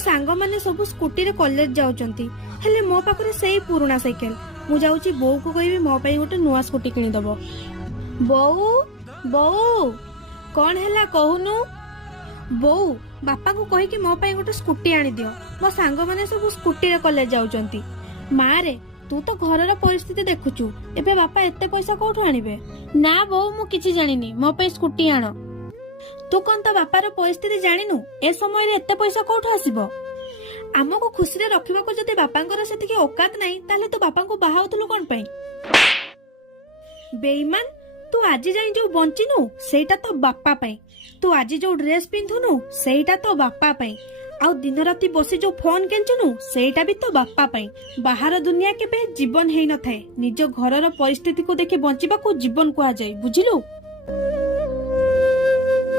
सांग माने सब स्कूटी रे कॉलेज जाउचंती हेले मो पाखरे सेई पुराना साइकेल मु जाउची बो को कहबी मो पई गोटे नुआ स्कूटी किनी दबो। बोऊ बोऊ कौन हैला कहूनु। बोऊ बापा को कहि कि मो पई गोटे स्कूटी आनी दियो मो सांग माने सब स्कूटी रे कॉलेज जाउचंती। मारे तू तो घरर परिस्थिति देखुचु एबे बापा एते पैसा कोठु आनिबे। ना बोऊ मु किछि जानिनी मो पई स्कूटी आनो। तू कौन तो बापार परिस्थिति जानिनु ए समय रे एते पैसा कोठु आसीबो। आमको खुशी रे रखिबा को जदि बापांकर सेतिके औकात नाही ताले तो बापा को बाहाउतलु कोन पई। बेईमान तू आज जाई जो बंचिनु सेटा तो बापा पई तू आज जो ड्रेस पिंधुनु सेटा तो बापा पई आउ दिन राति बसी जो फोन केंचुनु सेटा भी तो बापा पई। बाहर दुनिया केबे जीवन हेई न थाए निज घरर परिस्थिति को देखि बंचिबा को जीवन कुआ जाय बुझिलु।